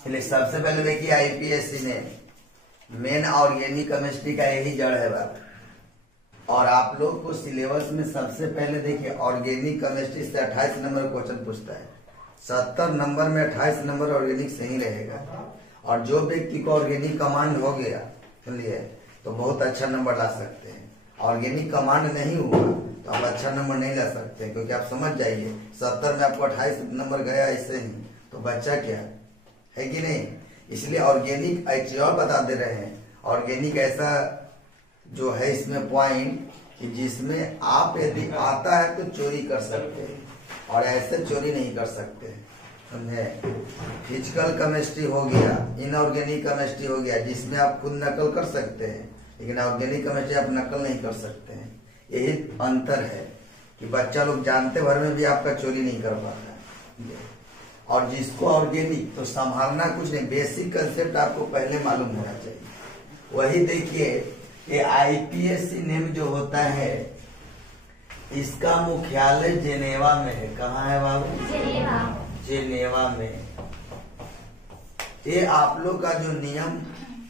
चलिए सबसे पहले देखिए आईपीएससी में मेन ऑर्गेनिक केमिस्ट्री का यही जड़ है बात। और आप लोग को सिलेबस में सबसे पहले देखिए ऑर्गेनिक केमिस्ट्री से 28 नंबर क्वेश्चन पूछता है। 70 नंबर में 28 नंबर ऑर्गेनिक से ही रहेगा। और जो व्यक्ति को ऑर्गेनिक कमांड हो गया समझिए तो बहुत अच्छा नंबर ला सकते हैं। ऑर्गेनिक कमांड नहीं हुआ तो आप अच्छा नंबर नहीं ला सकते, क्योंकि आप समझ जाइए 70 में आपको 28 नंबर गया ऐसे ही तो बच्चा क्या है कि नहीं। इसलिए ऑर्गेनिक एक चीज और बता दे रहे हैं, ऑर्गेनिक ऐसा जो है इसमें पॉइंट कि जिसमें आप यदि आता है तो चोरी कर सकते हैं और ऐसे चोरी नहीं कर सकते, समझे। फिजिकल केमिस्ट्री हो गया, इनऑर्गेनिक केमिस्ट्री हो गया जिसमें आप खुद नकल कर सकते हैं, लेकिन ऑर्गेनिक केमिस्ट्री आप नकल नहीं कर सकते हैं। यही अंतर है कि बच्चा लोग जानते भर में भी आपका चोरी नहीं कर पाता। और जिसको ऑर्गेनिक तो संभालना कुछ नहीं, बेसिक कंसेप्ट आपको पहले मालूम होना चाहिए। वही देखिए ये आईपीएससी नेम जो होता है इसका मुख्यालय जेनेवा में है। कहाँ है बाबू? जेनेवा में। ये आप लोग का जो नियम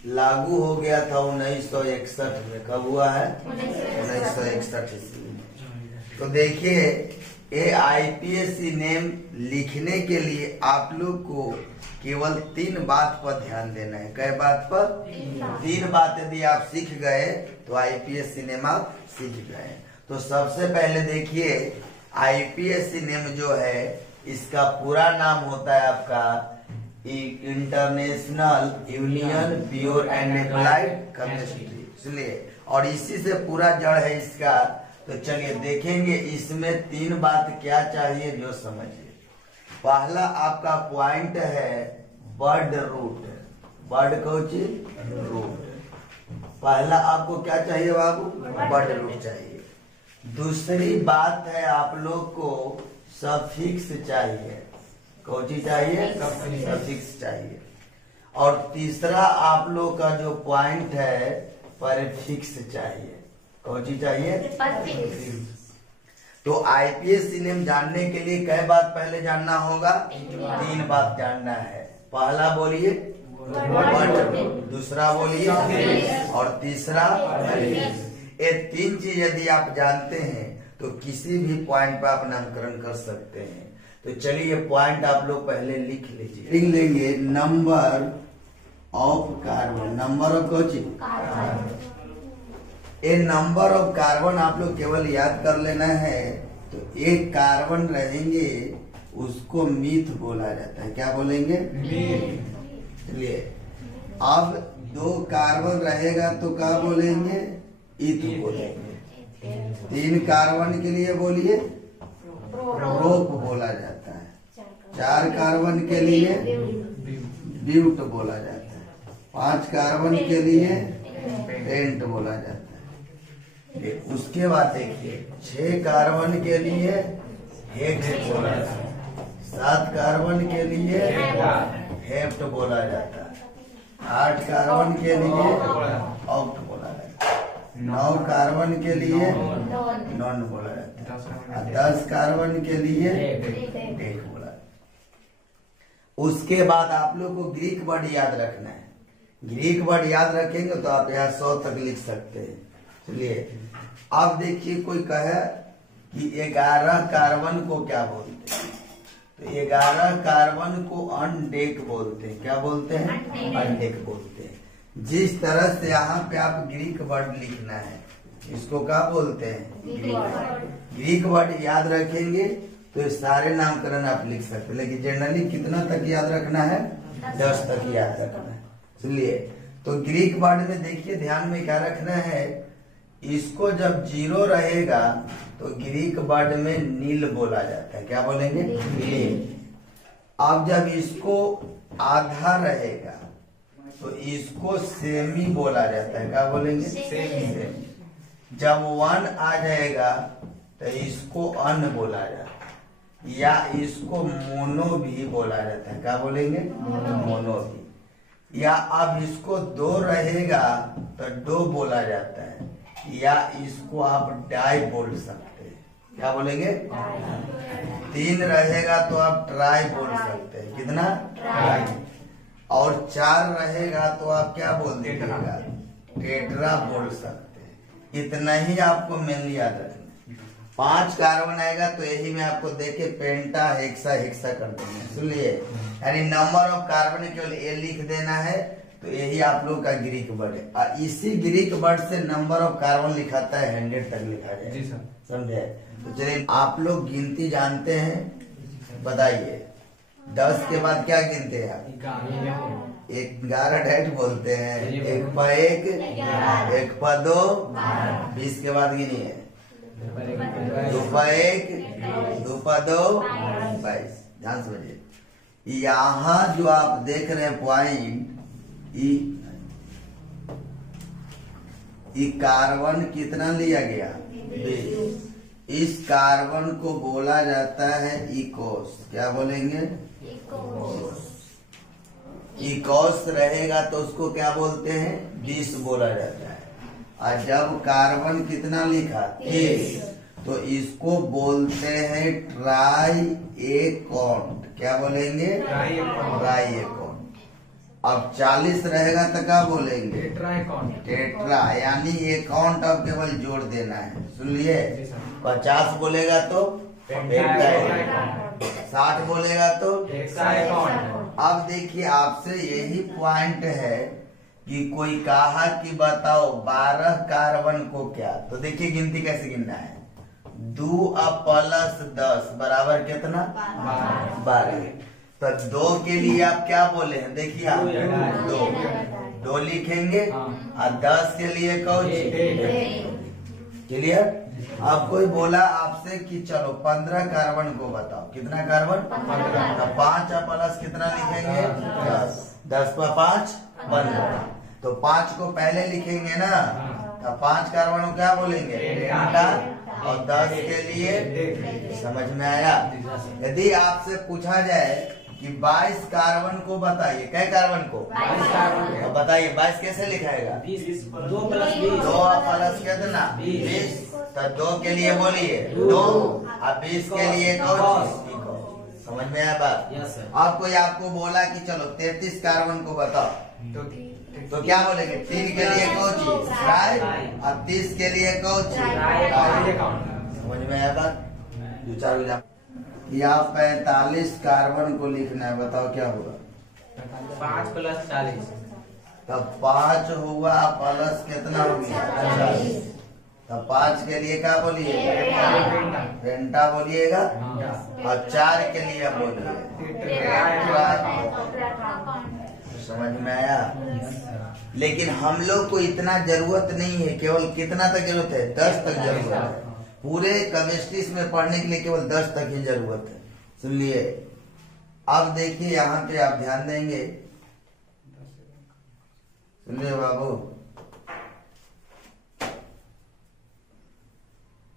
लागू हो गया था 1961 में, कब हुआ है? 1961 ईस्वी में। तो देखिए ये आईपीएससी नेम लिखने के लिए आप लोग को केवल 3 बात पर ध्यान देना है। कै बात पर? 3 बात यदि आप सीख गए तो आईपीएससी नेम आप सीख गए। तो सबसे पहले देखिए आईपीएससी नेम जो है इसका पूरा नाम होता है आपका international union pure and applied chemistry, इसलिए। और इसी से पूरा जड़ है इसका। तो चलिए देखेंगे इसमें 3 बात क्या चाहिए जो समझिए। पहला आपका पॉइंट है बर्ड रूट। बर्ड कौची? रूट। पहला आपको क्या चाहिए बाबू? बर्ड रूट चाहिए। दूसरी बात है आप लोग को सफिक्स चाहिए। कौची चाहिए? सफिक्स चाहिए। और तीसरा आप लोग का जो पॉइंट है प्रीफिक्स चाहिए। कौची चाहिए? तो आईपीएससी नेम जानने के लिए कै बात पहले जानना होगा? 3 बात जानना है। पहला बोलिए बर्ड, दूसरा बोलिए और तीसरा ये 3 चीज यदि आप जानते हैं तो किसी भी पॉइंट पर आप नामकरण कर सकते हैं। तो चलिए ये पॉइंट आप लोग पहले लिख लीजिए। लिख लेंगे number of carbon. Number of Cauchy? ये नंबर ऑफ कार्बन आप लोग केवल याद कर लेना है। तो एक कार्बन रहेंगे उसको मीथ बोला जाता है। क्या बोलेंगे? मीथ। चलिए अब 2 कार्बन रहेगा तो क्या बोलेंगे? ईथ बोलेंगे। 3 कार्बन के लिए बोलिए प्रोप बोला जाता है। 4 कार्बन के लिए ब्यूट बोला जाता है। 5 कार्बन के लिए पेंट बोला जाता है। उसके बाद देखिए 6 कार्बन के लिए हेक्स बोला जाता है। 7 कार्बन के लिए हेप्ट बोला जाता है। 8 कार्बन के लिए ऑक्ट बोला जाता है। 9 कार्बन के लिए नॉन बोला जाता है। 10 कार्बन के लिए डेक बोला। उसके बाद आप लोग को ग्रीक वर्ड याद रखना है। ग्रीक वर्ड याद रखेंगे तो आप यहाँ 100 तक लिख सकते हैं। चलिए अब देखिए कोई कहे कि 11 कार्बन को क्या बोलते हैं, तो 11 कार्बन को अनडेक बोलते हैं। क्या बोलते हैं? अनडेक बोलते हैं। जिस तरह से यहाँ पे आप ग्रीक वर्ड लिखना है इसको क्या बोलते हैं? ग्रीक वर्ड याद रखेंगे तो ये सारे नामकरण आप लिख सकते हैं। लेकिन जनरली कितना तक याद रखना है? 10 तक याद रखना है। इसलिए तो ग्रीक वर्ड में देखिए ध्यान में क्या रखना है, इसको जब 0 रहेगा तो ग्रीक वर्ड में नील बोला जाता है। क्या बोलेंगे? नील। अब जब इसको आधा रहेगा तो इसको सेमी बोला जाता है। क्या बोलेंगे? सेमी। जब 1 आ जाएगा तो इसको अन बोला जाता है, या इसको मोनो भी बोला जाता है। क्या बोलेंगे? मोनो भी। या अब इसको 2 रहेगा तो डो बोला जाता है, या इसको आप डाई बोल सकते हैं। क्या बोलेंगे? 3 रहेगा तो आप ट्राई बोल सकते हैं। कितना? ट्राई। 4 रहेगा तो आप क्या बोल दीजिएगा, टेट्रा बोल सकते हैं। इतना ही आपको मेनली याद रखना। 5 कार्बन आएगा तो यही में आपको देखे पेंटा हेक्सा हेक्सा कर देंगे, सुनिए, यानी नंबर ऑफ कार्बन केवल ए लिख देना है। तो यही आप लोग का ग्रीक वर्ड है। इसी ग्रीक वर्ड से नंबर ऑफ कार्बन लिखाता है 100 तक लिखा जाए, समझे। तो चलिए आप लोग गिनती जानते हैं, बताइए 10 के बाद क्या गिनते हैं आप? 11 डाइट बोलते हैं। 1 पर 1, 1 पर 2, 20 के बाद गिनिए 2 पर 1, 2 पर 2, 22। ध्यान समझिए, यहाँ जो आप देख रहे हैं पॉइंट कार्बन कितना लिया गया, 20। इस कार्बन को बोला जाता है इकोस। क्या बोलेंगे? इकोस रहेगा तो उसको क्या बोलते हैं, 20 बोला जाता है। और जब कार्बन कितना लिखा, 30, तो इसको बोलते हैं ट्राई एकाउंट। क्या बोलेंगे? Try account. अब 40 रहेगा तो क्या बोलेंगे, टेट्रा, यानी एकाउंट अब केवल जोड़ देना है, सुन लिए। 50 बोलेगा तो 60 बोलेगा तो। अब देखिए आपसे यही पॉइंट है कि कोई कहा कि बताओ 12 कार्बन को क्या, तो देखिए गिनती कैसे गिनना है। 2 + 10 बराबर कितना, 12। तो 2 के लिए आप क्या बोले हैं, देखिए आप 2 लिखेंगे। और 10 के लिए कौन, क्लियर। अब कोई बोला आपसे कि चलो 15 कार्बन को बताओ, कितना कार्बन, 15। 5 प्लस कितना लिखेंगे, 10। 10 पर 5, 15। तो 5 को पहले लिखेंगे ना, तो 5 कार्बन को क्या बोलेंगे, पेंटा। और 10 के लिए, समझ में आया। यदि आपसे पूछा जाए कि 22 कार्बन को बताइए, कै कार्बन को, 22 कार्बन को बताइए, 22 कैसे लिखाएगा, 2 प्लस कितना, 20। तो 2 के लिए बोलिए 2, और 20 के लिए कौन, समझ में आया बात। अब कोई आपको बोला कि चलो 33 कार्बन को बताओ, तो क्या बोलेंगे, 3 के लिए कौन, ट्राई, और 30 के लिए कौन, समझ में आया बात। 2-4 या 45 कार्बन को लिखना है, बताओ क्या होगा, 5 + 40। तब 5 हुआ प्लस कितना हो गया, 40। तब 5 के लिए क्या बोलिए, पेंटा बोलिएगा। और 4 के लिए बोलिए, समझ में आया। लेकिन हम लोग को इतना जरूरत नहीं है, केवल कितना तक जरूरत है, 10 तक जरूरत है। पूरे केमिस्ट्री में पढ़ने के लिए केवल 10 तक ही जरूरत है, सुन लिए। अब देखिए यहाँ पे आप ध्यान देंगे, सुन लिए बाबू,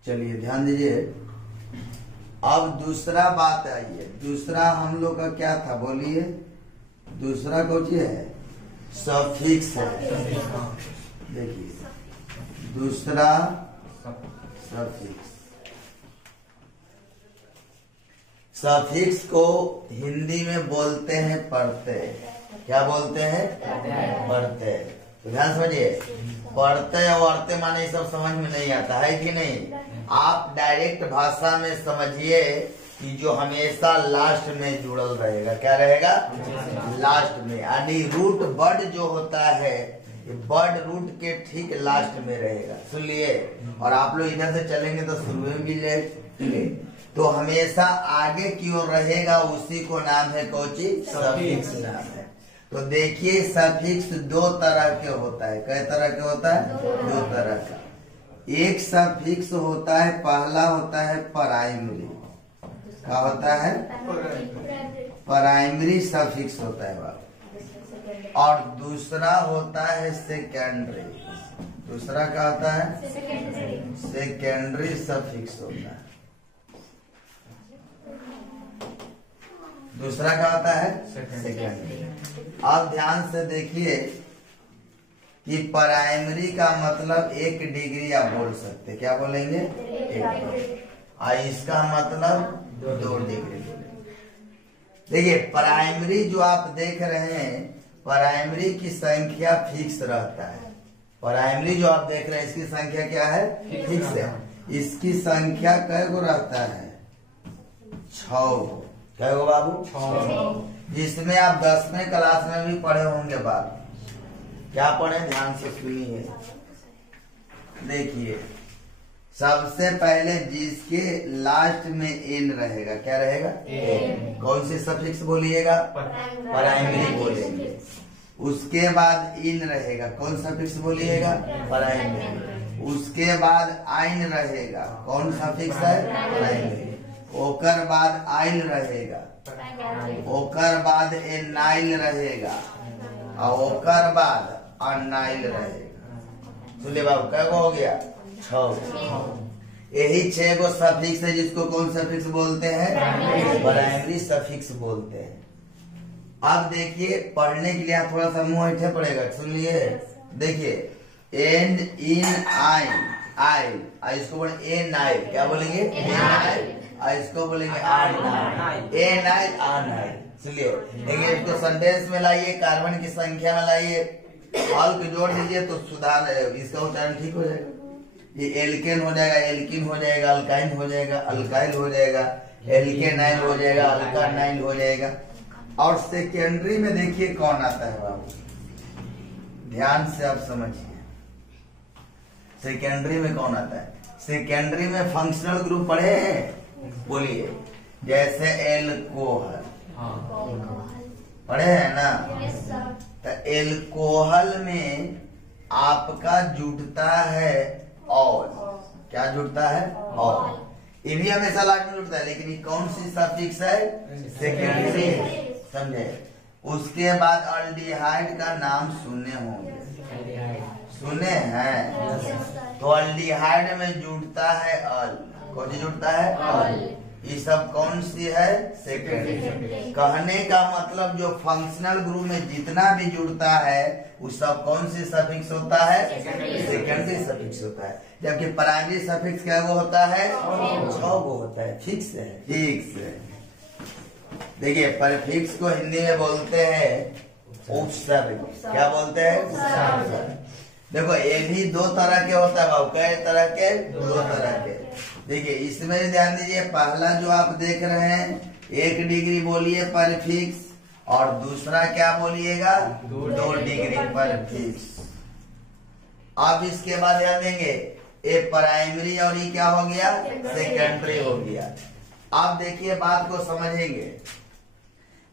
चलिए ध्यान दीजिए। अब दूसरा बात आइए, दूसरा हम लोग का क्या था, बोलिए। दूसरा कौन है, सफिक्स है। देखिए दूसरा सफिक्स। सफिक्स को हिंदी में बोलते हैं प्रत्यय। क्या बोलते हैं, प्रत्यय। तो ध्यान समझिए, प्रत्यय और अर्थ माने सब समझ में नहीं आता है कि नहीं। आप डायरेक्ट भाषा में समझिए कि जो हमेशा लास्ट में जुड़ल रहेगा, क्या रहेगा, लास्ट में, यानी रूट वर्ड जो होता है वर्ड रूट के ठीक लास्ट में रहेगा, सुनिए। और आप लोग इधर से चलेंगे तो शुरू में मिल जाएगा, तो हमेशा आगे की ओर रहेगा, उसी को नाम है कौची, सफिक्स नाम है। तो देखिए सफिक्स 2 तरह के होता है। कै तरह के होता है, 2 तरह का। एक सफिक्स होता है, पहला होता है प्राइमरी। क्या होता है, प्राइमरी सफिक्स होता है बात। और दूसरा होता है सेकेंडरी। दूसरा क्या होता है, सेकेंडरी सफिक्स होता है। दूसरा क्या होता है, सेकेंडरी। अब ध्यान से देखिए कि प्राइमरी का मतलब 1 डिग्री आप बोल सकते, क्या बोलेंगे, 1। और इसका मतलब 2 डिग्री। देखिए प्राइमरी जो आप देख रहे हैं प्राइमरी की संख्या फिक्स रहता है। प्राइमरी जो आप देख रहे हैं इसकी संख्या क्या है? फिक्स है। इसकी संख्या कै गो रहता है? 6 गो। कै गो बाबू? 6। जिसमें आप 10वें क्लास में भी पढ़े होंगे बात। क्या पढ़े? ध्यान से सुनिए। देखिए, सबसे पहले जिसके लास्ट में एन रहेगा, क्या रहेगा? कौन सी सफिक्स बोलिएगा? प्राइमरी बोलेंगे। उसके बाद इन रहेगा, कौन सा फिक्स बोलिएगा? प्राइमरी। उसके बाद आइन रहेगा, कौन सा फिक्स है? प्राइमरी। ओकर बाद आइल रहेगा, ओकर बाद एनाइल रहेगा, और ओकर बाद अनाइल रहेगा। सुनिए बाबू, क्या हो गया? 6। यही 6 गो सफिक्स है जिसको कौन सफिक्स बोलते हैं? प्राइमरी सफिक्स बोलते हैं। अब देखिए, पढ़ने के लिए आप थोड़ा सा मुंह ऐठे पड़ेगा। सुन लिए, देखिए, एंड इन आइन आइल, इसको बोले ए नाइल, क्या बोलेंगे? इसको बोलेंगे आनाइल, ए नाइल आनाइल। सुनिए, देखिए, इसको सेंटेंस में लाइए, कार्बन की संख्या में लाइए, हल को जोड़ दीजिए तो सुधार, इसका उच्चारण ठीक हो जाएगा। ये एल्केन हो जाएगा, एल्किन हो जाएगा, अल्काइन हो जाएगा, अल्काइल हो जाएगा, एल्केनाइल हो जाएगा, अल्कानाइल हो जाएगा। और सेकेंडरी में देखिए कौन आता है बाबू, ध्यान से आप समझिए। सेकेंडरी में कौन आता है? सेकेंडरी में फंक्शनल ग्रुप पढ़े हैं? बोलिए, जैसे एल्कोहल पढ़े हैं ना? तो एल्कोहल में आपका जुड़ता है ऑल। क्या जुड़ता है? ऑल। ये भी हमेशा लास्ट में जुड़ता है, लेकिन ये कौन सी सफिक्स है? सेकेंडरी। समझे? उसके बाद अल्डिहाइड का नाम सुने होंगे, सुने हैं? तो अल्डिहाइड में जुड़ता है अल। कौन सी जुड़ता है? अल। ये सब कौन सी है? सेकेंडरी। कहने का मतलब जो फंक्शनल ग्रुप में जितना भी जुड़ता है वो सब कौन सी सफिक्स होता है? सेकेंडरी सफिक्स होता है। जबकि प्राइमरी सफिक्स क्या वो होता है? 6 गो होता है। फिक्स है, फिक्स है। देखिए, परफिक्स को हिंदी में बोलते हैं उपसर्ग। क्या बोलते हैं? देखो, ये भी 2 तरह के होता है बाबू। कई तरह के? 2 तरह के। देखिए, इसमें भी ध्यान दीजिए। पहला जो आप देख रहे हैं 1 डिग्री बोलिए परफिक्स, और दूसरा क्या बोलिएगा? 2 डिग्री परफिक्स। अब इसके बाद ध्यान देंगे, ये प्राइमरी और ये क्या हो गया? सेकेंडरी हो गया। अब देखिए, बात को समझेंगे।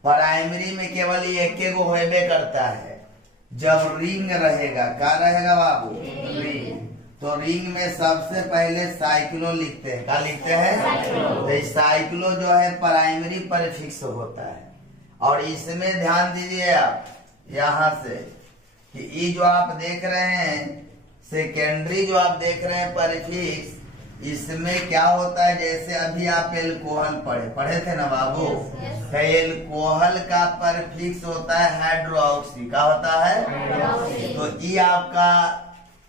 प्राइमरी में केवल ये एक गो होबे करता है जब रिंग रहेगा। क्या रहेगा बाबू? रिंग। तो रिंग में सबसे पहले साइक्लो लिखते हैं। क्या लिखते हैं? तो साइक्लो जो है प्राइमरी परफिक्स होता है। और इसमें ध्यान दीजिए आप यहां से कि ये जो आप देख रहे हैं सेकेंडरी, जो आप देख रहे हैं परफिक्स, इसमें क्या होता है? जैसे अभी आप एल्कोहल पढ़े थे ना बाबू? तो एल्कोहल का परफिक्स होता है हाइड्रोक्सी। क्या होता है? तो ये आपका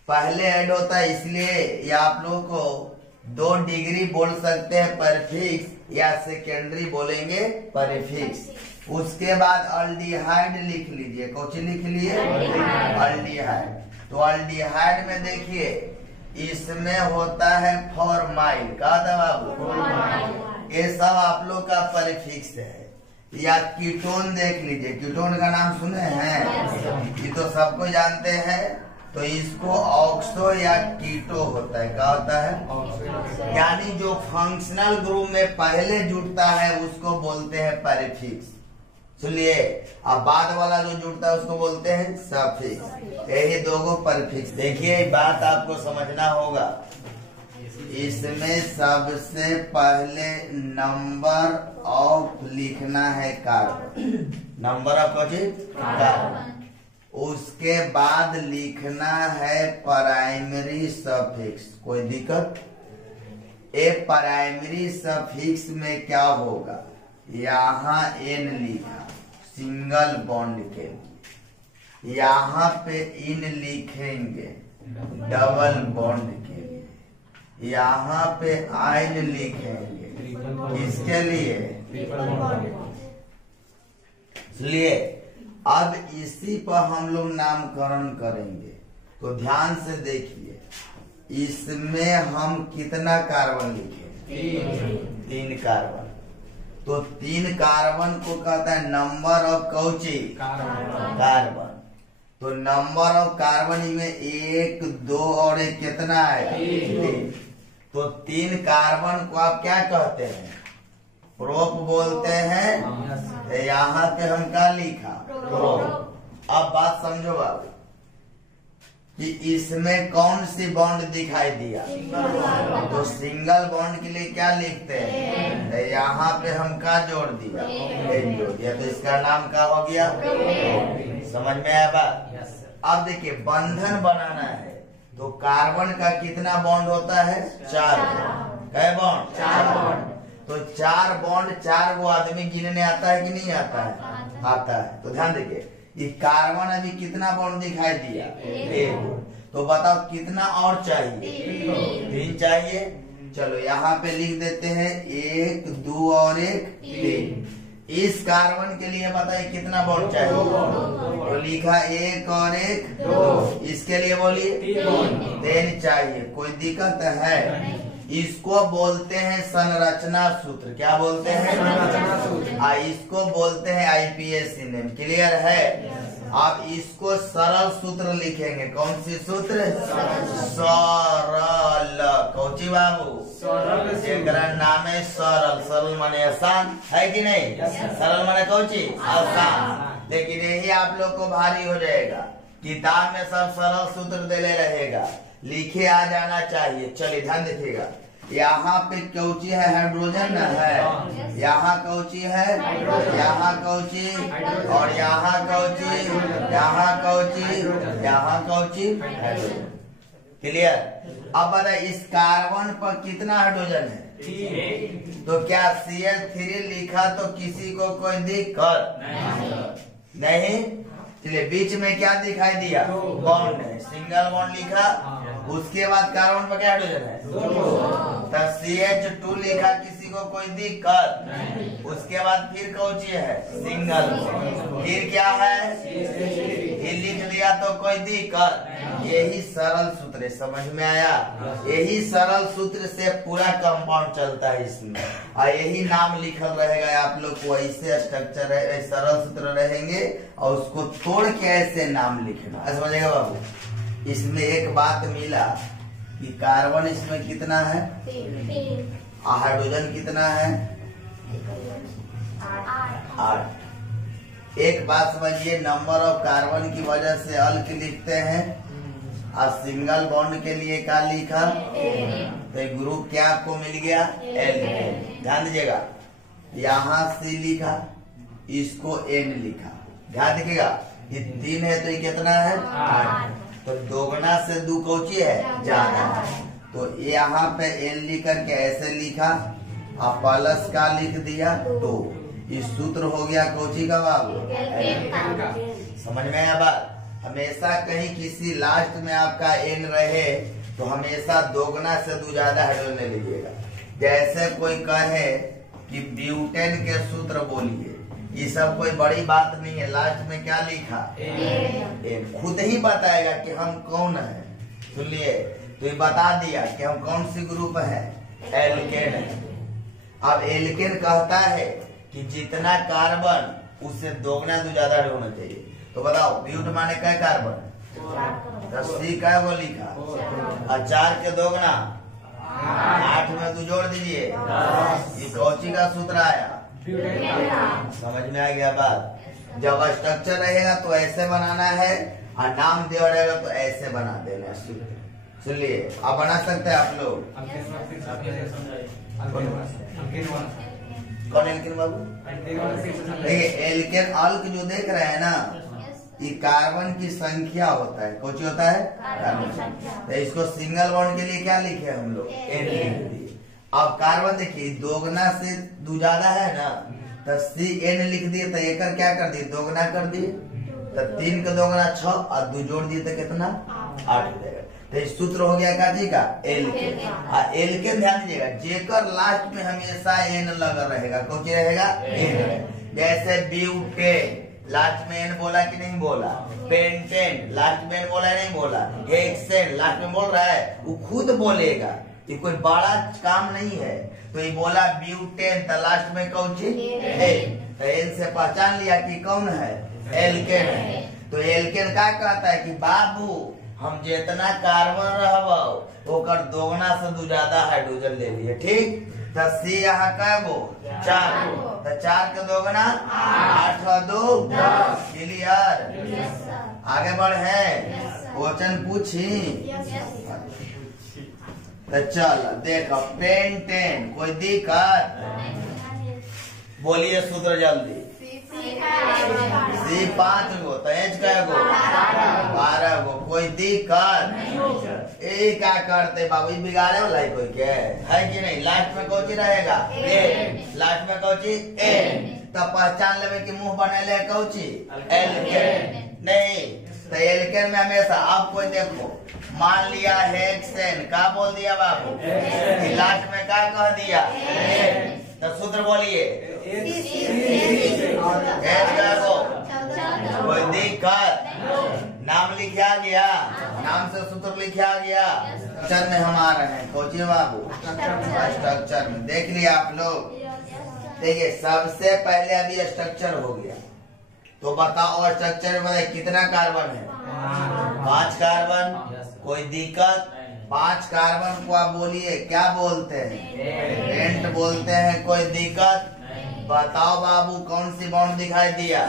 पहले ऐड होता है, इसलिए ये आप लोग को 2 डिग्री बोल सकते हैं परफिक्स, या सेकेंडरी बोलेंगे परफिक्स। उसके बाद अल्डिहाइड लिख लीजिए। कौन सी लिख लिए? अल्डिहाइड। तो अल्डिहाइड में देखिए, इसमें होता है फॉर्माइल। क्या था बाबू? ये सब आप लोग का परफिक्स है। या कीटोन देख लीजिए, कीटोन का नाम सुने हैं? ये तो सबको जानते हैं। तो इसको ऑक्सो या कीटो होता है। क्या होता है? यानी जो फंक्शनल ग्रुप में पहले जुड़ता है उसको बोलते हैं परफिक्स। सुनिए, अब बाद वाला जो जुड़ता है उसको बोलते हैं सफिक्स। यही 2 गो परफिक्स। देखिए, बात आपको समझना होगा। इसमें सबसे पहले नंबर ऑफ लिखना है कार्बन, नंबर ऑफ कार्बन। उसके बाद लिखना है प्राइमरी सफिक्स। कोई दिक्कत? ए प्राइमरी सफिक्स में क्या होगा? यहाँ एन लिखा सिंगल बॉन्ड के लिए, यहाँ पे इन लिखेंगे डबल बॉन्ड के लिए, यहाँ पे आइन लिखेंगे किसके लिए? इसलिए अब इसी पर हम लोग नामकरण करेंगे। तो ध्यान से देखिए, इसमें हम कितना कार्बन लिखेंगे? 3 कार्बन। तो 3 कार्बन को कहता है नंबर ऑफ कौची? कार्बन। तो नंबर ऑफ कार्बन में 1, 2 और 1 कितना है? 3। तो 3 कार्बन को आप क्या कहते हैं? प्रोप बोलते हैं। यहाँ पे हम क्या लिखा? प्रोप। अब बात समझो बाबू कि इसमें कौन सी बॉन्ड दिखाई दिया? तो सिंगल बॉन्ड के लिए क्या लिखते हैं? यहाँ पे हम क्या जोड़ दिया? एन जोड़ दिया। तो इसका नाम क्या हो गया? समझ में आया बात? अब देखिए, बंधन बनाना है तो कार्बन का कितना बॉन्ड होता है? 4 बॉन्ड। कै बॉन्ड? 4 बॉन्ड। तो 4 बॉन्ड 4 वो आदमी गिनने आता है कि नहीं आता है? आता है। तो ध्यान देखिए, ये कार्बन अभी कितना बॉन्ड दिखाई दिया? 1। तो बताओ कितना और चाहिए? 3 चाहिए। चलो यहाँ पे लिख देते हैं 1, 2 और 1, 3। इस कार्बन के लिए बताइए कितना बॉन्ड चाहिए? तो लिखा 1 और 1, 2। इसके लिए बोलिए 3 चाहिए। कोई दिक्कत है? इसको बोलते हैं संरचना सूत्र। क्या बोलते हैं? संरचना सूत्र। इसको बोलते हैं आईपीएस नेम। क्लियर है? आप इसको सरल सूत्र लिखेंगे। कौन सी सूत्र? सरल। कौची बाबू? सरल। नाम है सरल। सरल माने आसान है कि नहीं? सरल माने कौची? आसान। लेकिन यही आप लोग को भारी हो जाएगा। किताब में सब सरल सूत्र देले रहेगा, लिखे आ जाना चाहिए। चलिए ध्यान देखिएगा, यहाँ पे कौची है? हाइड्रोजन न है। यहाँ कौची है? यहाँ कौची और यहाँ कौची, यहाँ कौची, यहाँ कौची? हाइड्रोजन। क्लियर? अब बताइए इस कार्बन पर कितना हाइड्रोजन है? तो क्या CH3 लिखा तो किसी को कोई दिक्कत नहीं? चलिए, बीच में क्या दिखाई दिया? बॉन्ड है। सिंगल बॉन्ड लिखा। उसके बाद कार्बन पर क्या हाइड्रोजन है? तो CH2 लिखा, किसी को कोई दिक्कत? उसके बाद फिर कौची है? सिंगल। फिर क्या है? ये लिख दिया तो कोई दिक्कत? यही सरल सूत्र है। समझ में आया? यही सरल सूत्र से पूरा कंपाउंड चलता है इसमें, और यही नाम लिखल रहेगा। आप लोग को ऐसे स्ट्रक्चर है, सरल सूत्र रहेंगे और उसको तोड़ के ऐसे नाम लिखना। समझेगा बाबू? इसमें एक बात मिला कि कार्बन इसमें कितना है? 3। हाइड्रोजन कितना है? 8। एक बात समझिए, नंबर ऑफ कार्बन की वजह से अल्क लिखते हैं, और सिंगल बॉन्ड के लिए क्या लिखा? तो ग्रुप क्या आपको मिल गया? एल्केन। ध्यान दीजिएगा, यहाँ C लिखा, इसको N लिखा। ध्यान देखिएगा, ये 3 है तो ये कितना है? 8। तो दोगुना से 2 कौची है? ज्यादा। तो यहाँ पे N लिख करके ऐसे लिखा, और प्लस का लिख दिया 2। इस सूत्र हो गया कौची का बाबू? समझ में आया बात? हमेशा कहीं किसी लास्ट में आपका N रहे तो हमेशा दोगुना से 2 ज्यादा हाइड्रोजन लीजिएगा। जैसे कोई कहे कि ब्यूटेन के सूत्र बोलिए, ये सब कोई बड़ी बात नहीं है। लास्ट में क्या लिखा? N। खुद ही बताएगा कि हम कौन है। सुनिए, तो ये बता दिया कि हम कौन सी ग्रुप है? एल्केन है। अब एल्केन कहता है कि जितना कार्बन उससे दोगुना 2 ज्यादा होना चाहिए। तो बताओ, ब्यूट माने क्या कार्बन? तो C क्या वो लिखा? और 4 के दोगुना 8 में 2 जोड़ दीजिए। ये कौची का सूत्र आया? समझ में आ गया बात? जब स्ट्रक्चर रहेगा तो ऐसे बनाना है, और नाम दिया रहेगा तो ऐसे बना देना। सुनिए, आप बना सकते हैं आप लोग। कौन एल्केन बाबू? देखिए, एल्केन अल्क जो देख रहे हैं ना, ये कार्बन की संख्या होता है। कौन होता है? कार्बन। तो इसको सिंगल बॉन्ड के लिए क्या लिखे हम लोग? N लिख दिए। अब कार्बन देखिए, दोगुना से 2 ज्यादा है ना, तो CN लिख दिए। तो एक क्या कर दिए? दोगुना कर दिए। तो 3 का दोगुना 6, और 2 जोड़ दिए तो कितना? 8 हो जाएगा। तो इस सूत्र हो गया का जी का? एल्केन। एल्केन ध्यान दीजिएगा, जेकर लास्ट में हमेशा N लगा रहेगा। कौन रहेगा? N। जैसे ब्यूटेन, लास्ट में एन बोला कि नहीं बोला? पेंटेन लास्ट में एन बोला नहीं बोला? हेक्सेन लास्ट में बोल रहा है, वो खुद बोलेगा, ये कोई बड़ा काम नहीं है। तो ये बोला ब्यूटेन, तो लास्ट में कौन चीज? तो एन से पहचान लिया कि कौन है? एल्केन है। तो एल्केन क्या कहता है कि बाबू हम जितना कार्बन रहब ओकर दोगुना से दो ज्यादा हाइड्रोजन ले लिए, ठीक? तो सी यहाँ का गो 4 गो, तो 4 के दोगुना 8 और 2 क्लियर। आगे बढ़े, क्वेश्चन पूछी। तो चल देखो, पेंटेन कोई दिक्कत? बोलिए सूत्र जल्दी। सी 5 गो, तो एच कै गो? 12 गो। कोई दिक्कत? ए क्या करते बाबू, बिगाड़े वाला है कोई के है कि नहीं? लास्ट में कौन चीज रहेगा? लास्ट में कौन चीज? एन। तो पहचान लेवे कि मुंह बनेले कौन चीज? एल्केन नहीं। तो एल्केन में हमेशा आप कोई देखो, मान लिया हेक्सेन, का बोल दिया बाबू? लास्ट में क्या कह दिया? तो सूत्र बोलिए। कोई दिक्कत? नाम लिखा गया, नाम से सूत्र लिखा गया। स्ट्रक्चर में हम आ रहे हैं, कोचिंग बाबू स्ट्रक्चर में देख लिया आप लोग। देखिए सबसे पहले अभी स्ट्रक्चर हो गया, तो बताओ स्ट्रक्चर में कितना कार्बन है? 5 कार्बन। कोई दिक्कत? 5 कार्बन को आप बोलिए क्या बोलते हैं? पेंट बोलते हैं। कोई दिक्कत? बताओ बाबू कौन सी बॉन्ड दिखाई दिया?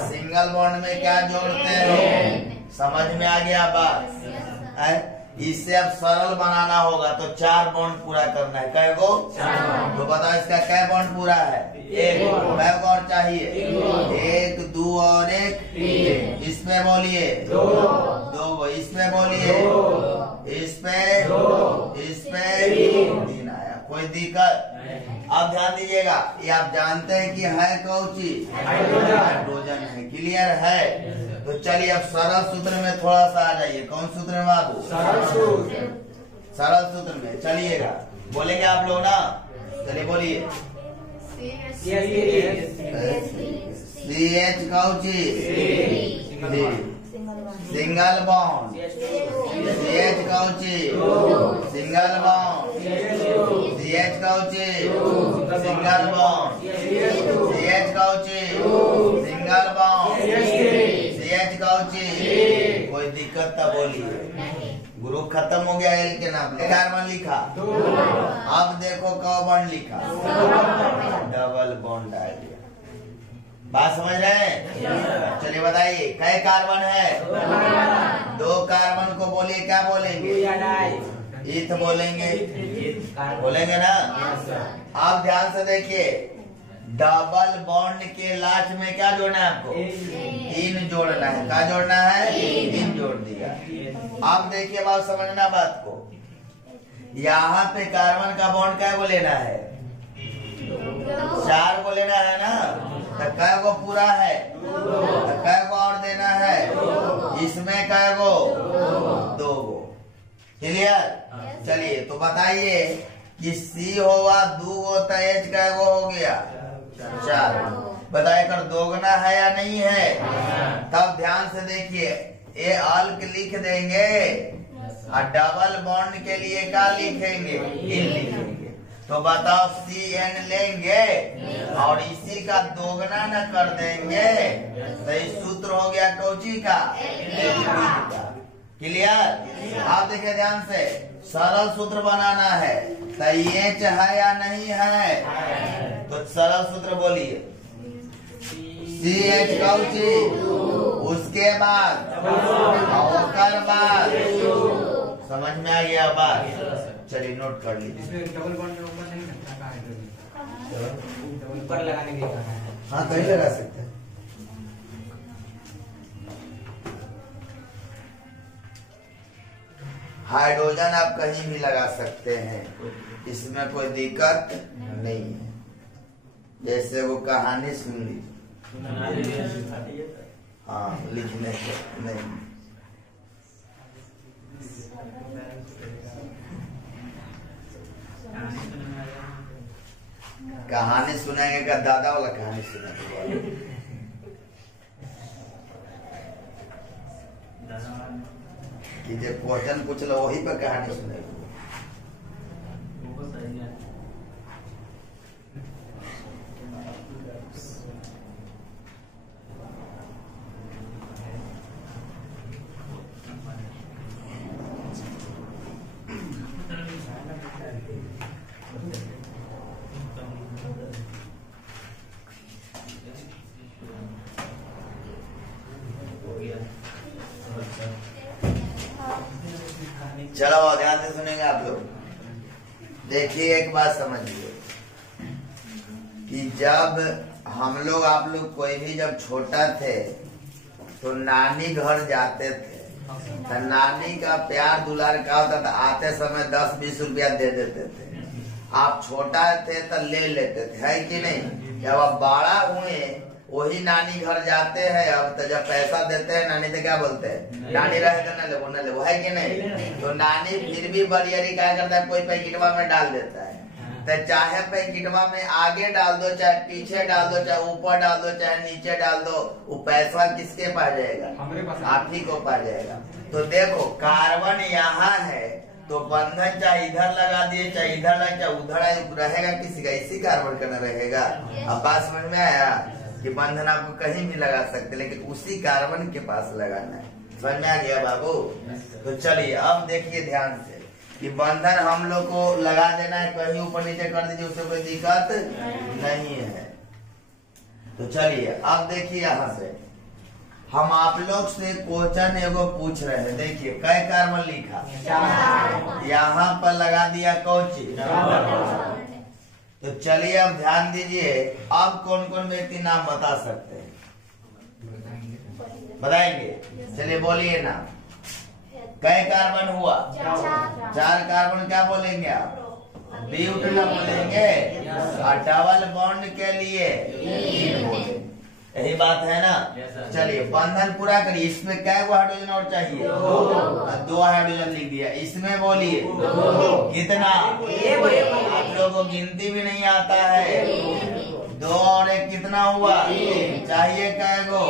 सिंगल बॉन्ड में क्या जोड़ते हैं? समझ में आ गया बात? इससे अब सरल बनाना होगा, तो 4 बॉन्ड पूरा करना है। कै गो? तो बताओ इसका कै बॉन्ड पूरा है? 1। कै गो और चाहिए? 1 2 और 1। इसमें बोलिए 2 गो। इसमें बोलिए, इसमें 3 आया। कोई दिक्कत? अब ध्यान दीजिएगा, ये आप जानते हैं कि है कौन चीज? हाइड्रोजन है। क्लियर है? तो चलिए अब सरल सूत्र में थोड़ा सा आ जाइए। कौन सूत्र में बाबू? सरल सूत्र में चलिएगा, बोलेंगे आप लोग ना? चलिए बोलिए। CH कौन चीज? Single bond. CH कौन चीज? Single bond. CH कौन चीज? Single bond. CH कौन चीज? Single bond. CH कौन चीज? कोई दिक्कत था बोलिए। ग्रुप खत्म हो गया। एल के नाम कार्बन लिखा, अब देखो कौ बॉन्ड लिखा? डबल बॉन्ड आ गया। बात समझ रहे हैं? चलिए बताइए कै कार्बन है? 2 कार्बन को बोलिए क्या बोलेंगे? ईथ बोलेंगे। बोलेंगे ना? आप ध्यान से देखिए, डबल बॉन्ड के लास्ट में क्या जोड़ना है आपको? इन जोड़ना है। क्या जोड़ना है? इन जोड़ दिया। अब देखिए बात समझना बात को, यहाँ पे कार्बन का बॉन्ड क्या को लेना है? 4 को लेना है ना? तो कै गो पूरा है? तो कै गो और देना है? इसमें कै गो? 2 गो। क्लियर? चलिए तो बताइए कि C होगा 2 गो, तो H कै गो हो गया? 4। बताइए कर दोगुना है या नहीं है? तब ध्यान से देखिए, ये अल्क लिख देंगे और डबल बॉन्ड के लिए क्या लिखेंगे? इन लिखेंगे। तो बताओ CN लेंगे और इसी का दोगुना न कर देंगे, तो इस सूत्र हो गया कौची का? क्लियर? आप देखिए ध्यान से, सरल सूत्र बनाना है, तो ये है या नहीं है? तो सरल सूत्र बोलिए। CH कौची, उसके बाद समझ में आ गया बात? चलिए नोट कर लीजिए। डबल बॉन्ड में ऊपर नहीं लगता हाइड्रोजन, ऊपर लगाने के लिए कहा है। हाँ कहीं लगा सकते हैं। हाइड्रोजन आप कहीं भी लगा सकते हैं, इसमें कोई दिक्कत नहीं है। जैसे वो कहानी सुन ली, हाँ लिखने के नहीं। कहानी सुनेंगे का दादा वाला कहानी सुनेंगे। कि जो क्वेश्चन पूछ लो वही पर कहानी सुनेगा। चलो ध्यान से सुनेंगे आप लोग। देखिए एक बात समझिए कि जब हम लोग आप लोग कोई भी जब छोटा थे तो नानी घर जाते थे तो नानी का प्यार दुलार क्या होता था, आते समय 10-20 रुपया दे देते थे। आप छोटा थे तो ले लेते थे, है कि नहीं। जब आप बड़ा हुए वही नानी घर जाते हैं, अब तो जब पैसा देते हैं नानी तो क्या बोलते हैं, नानी रहे तो न ले वो, है कि नहीं। तो नानी फिर भी बरियरी क्या करता है, कोई पैकेटवा में डाल देता है। तो चाहे पैकेटवा में आगे डाल दो, चाहे पीछे डाल दो, चाहे ऊपर डाल दो, चाहे नीचे डाल दो, वो पैसा किसके पास जाएगा, आप ही को पास जाएगा। तो देखो कार्बन यहाँ है तो बंधन चाहे इधर लगा दिए, चाहे इधर लगा, चाहे उधर रहेगा किसी का, इसी कार्बन का न रहेगा। अब बात समझ में आया कि बंधन आपको कहीं भी लगा सकते, लेकिन उसी कार्बन के पास लगाना है। समझ में आ गया बाबू। तो चलिए अब देखिए ध्यान से कि बंधन हम लोग को लगा देना है, कहीं ऊपर नीचे कर दीजिए, उससे कोई दिक्कत नहीं है। तो चलिए अब देखिए यहाँ से हम आप लोग से क्वेश्चन एगो पूछ रहे हैं। देखिए कै कार्बन लिखा, यहाँ पर लगा दिया कौची। तो चलिए अब ध्यान दीजिए, अब कौन कौन व्यक्ति नाम बता सकते हैं, बताएंगे। चलिए बोलिए नाम। कै कार्बन हुआ, 4 कार्बन क्या बोलेंगे आप, ब्यूट ना बोलेंगे। और डबल बॉन्ड के लिए यही बात है ना। चलिए बंधन पूरा करिए। इसमें क्या हाइड्रोजन और चाहिए, 2 हाइड्रोजन लिख दिया। इसमें बोलिए कितना, आप लोगों को गिनती भी नहीं आता है। 2 और 1 कितना हुआ, चाहिए कैगो,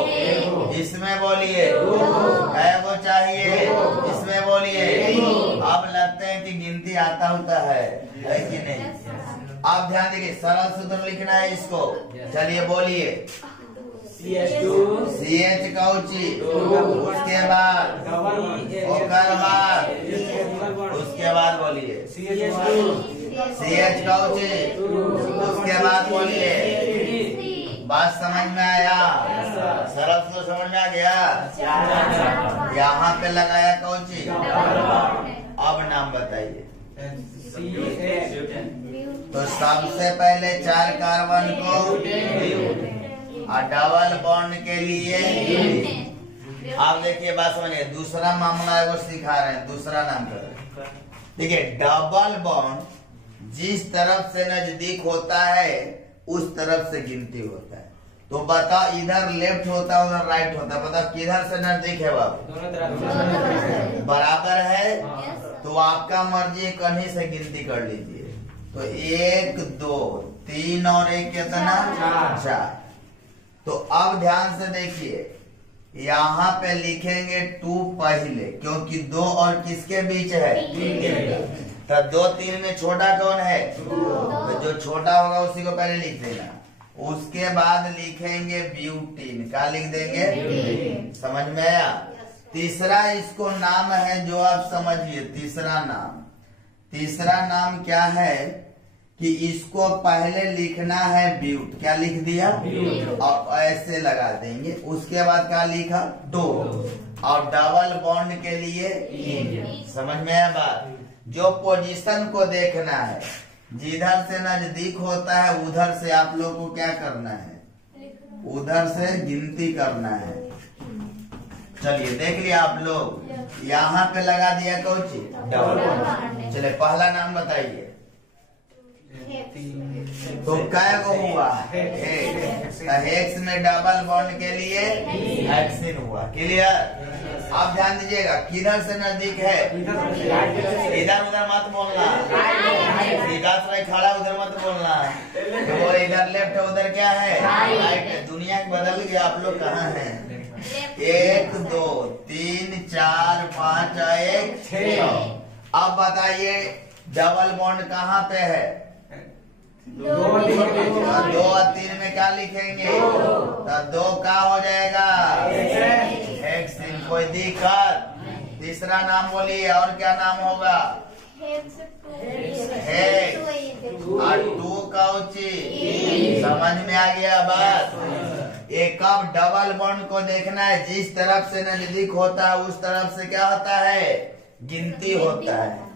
इसमें बोलिए कैगो चाहिए, इसमें बोलिए। अब लगते हैं कि गिनती आता होता है कि नहीं। अब ध्यान दीजिए सरल सूत्र लिखना है इसको। चलिए बोलिए CH कौची, उसके बाद उसके बाद बोलिए CH कौची, उसके बाद बोलिए। बात समझ में आया, सरल तो समझ में आ गया। यहाँ पे लगाया कौची, अब नाम बताइए। तो सबसे पहले 4 कार्बन को और डबल बॉन्ड के लिए। आप देखिए बात समझिए, दूसरा मामला है वो सिखा रहे हैं, दूसरा नाम कर। देखिए डबल बॉन्ड जिस तरफ से नजदीक होता है उस तरफ से गिनती होता है। तो बताओ इधर लेफ्ट होता है उधर राइट होता है, बताओ किधर से नजदीक है बाबू, बराबर है। तो आपका मर्जी कहीं से गिनती कर लीजिए। तो 1 2 3 और 1 कितना, 4। तो अब ध्यान से देखिए, यहाँ पे लिखेंगे 2 पहले, क्योंकि 2 और किसके बीच है, तो 2 3 में छोटा कौन है, तो जो छोटा होगा उसी को पहले लिख देना। उसके बाद लिखेंगे ब्यूटीन, क्या लिख देंगे, समझ में आया। तीसरा इसको नाम है जो आप समझिए, तीसरा नाम क्या है कि इसको पहले लिखना है ब्यूट, क्या लिख दिया, और ऐसे लगा देंगे। उसके बाद क्या लिखा, 2 और डबल बॉन्ड के लिए, समझ में आया बात। जो पोजीशन को देखना है, जिधर से नजदीक होता है उधर से आप लोग को क्या करना है, उधर से गिनती करना है। चलिए देख लिया आप लोग, यहाँ पे लगा दिया कौची, डबल बॉन्ड। चलिए पहला नाम बताइए। तो क्या को हुआ, हेक्स में डबल बॉन्ड के लिए हेक्सिन हुआ। क्लियर। आप ध्यान दीजिएगा किधर से नजदीक है, इधर उधर मत बोलना, सीधा खड़ा उधर मत बोलना। तो इधर लेफ्ट है उधर क्या है, राइट है। दुनिया बदल गया, आप लोग कहाँ हैं। 1 2 3 4 5 और 1 6। अब बताइए डबल बॉन्ड कहाँ पे है? 2 और 3 के बीच 2 और 3 में क्या लिखेंगे? तो 2 का हो जाएगा हेक्स। कोई दिक्कत? तीसरा नाम बोलिए, और क्या नाम होगा? हेक्स। और 2 का उची। समझ में आ गया बात? एक अब डबल बॉन्ड को देखना है, जिस तरफ से नजदीक होता है उस तरफ से क्या होता है? गिनती होता है।